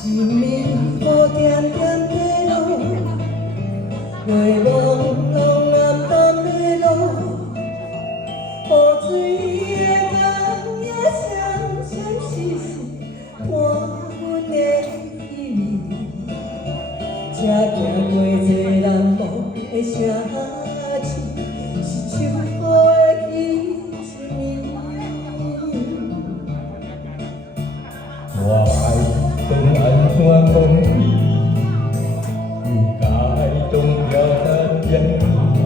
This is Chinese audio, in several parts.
心面无点点的路，月光long暗淡的路，雨水的光也闪闪烁烁，看阮的意味。车行过济人无的城市，是秋雨的气味。我爱东岸看风景，不该东飘的天意。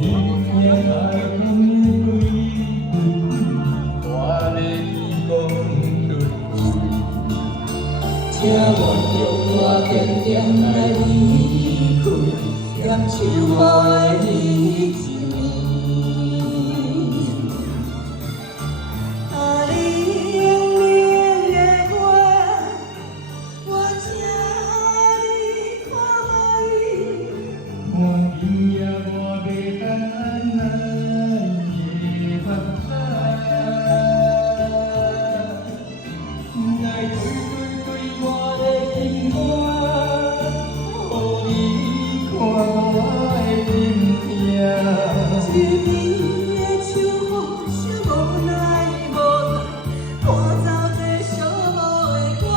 一年爱情归归，我的公主。请原谅我点点来离开，念秋雨的你一暝。啊，冷冷的月，我请你看卖。我今夜我袂等来夜晚来对对对我的心肝，予你看我的心痛。一暝的秋风，谁无奈无奈，赶走这寂寞的我。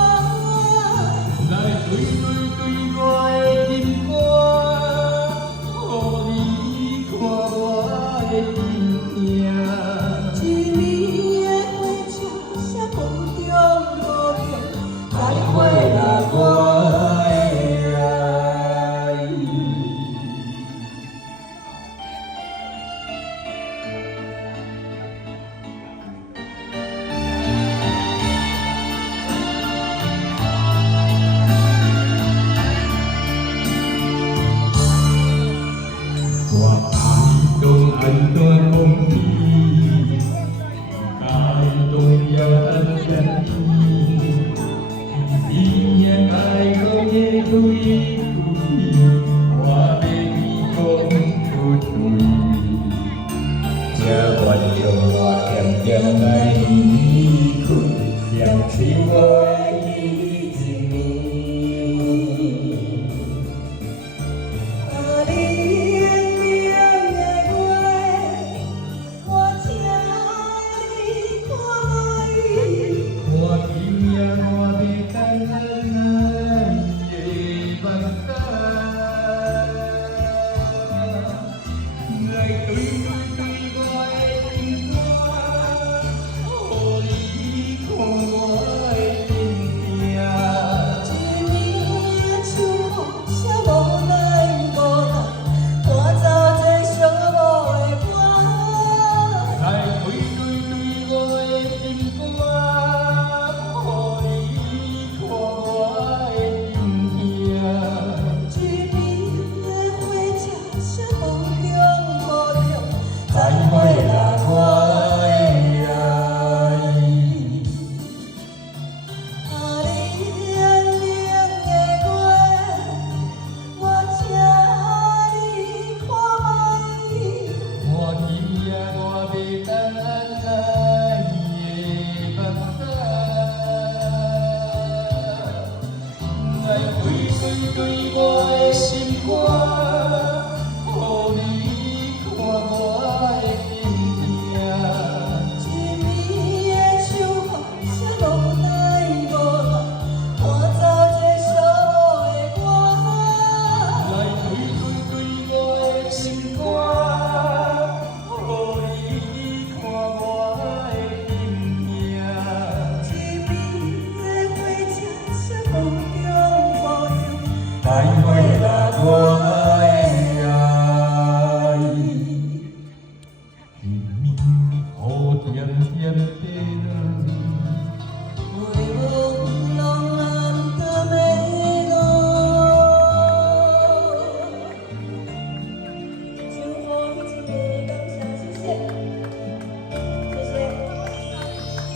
来对对对我的心肝，予你看我的心痛。一暝的火车，谁无中无中，再会啦，我的爱。我爱东岸看风景，爱东飘的天意。一年爱过夜归归，我要你讲出嘴。请原谅我点点来离开，念秋雨的一暝。啊，冷冷的月，我请你看卖。我今夜我袂等来夜晚来对对对我的心肝，予你看我的心痛。一暝的秋风，谁无奈无奈，赶走这寂寞的我。来对对对我的心肝，予你看我的心痛。一暝的火车，谁无中无中，再再会会啦，啦，我我的的爱。爱。啊，冷冷的月，我请你看卖。我今夜我袂等来夜晚来对对对我的心肝，予你看我的心痛。一暝的秋风，谁无奈无奈，赶走这寂寞的我。来对对对我的心肝，予你看我的心痛。一暝的火车，谁无中无中，再会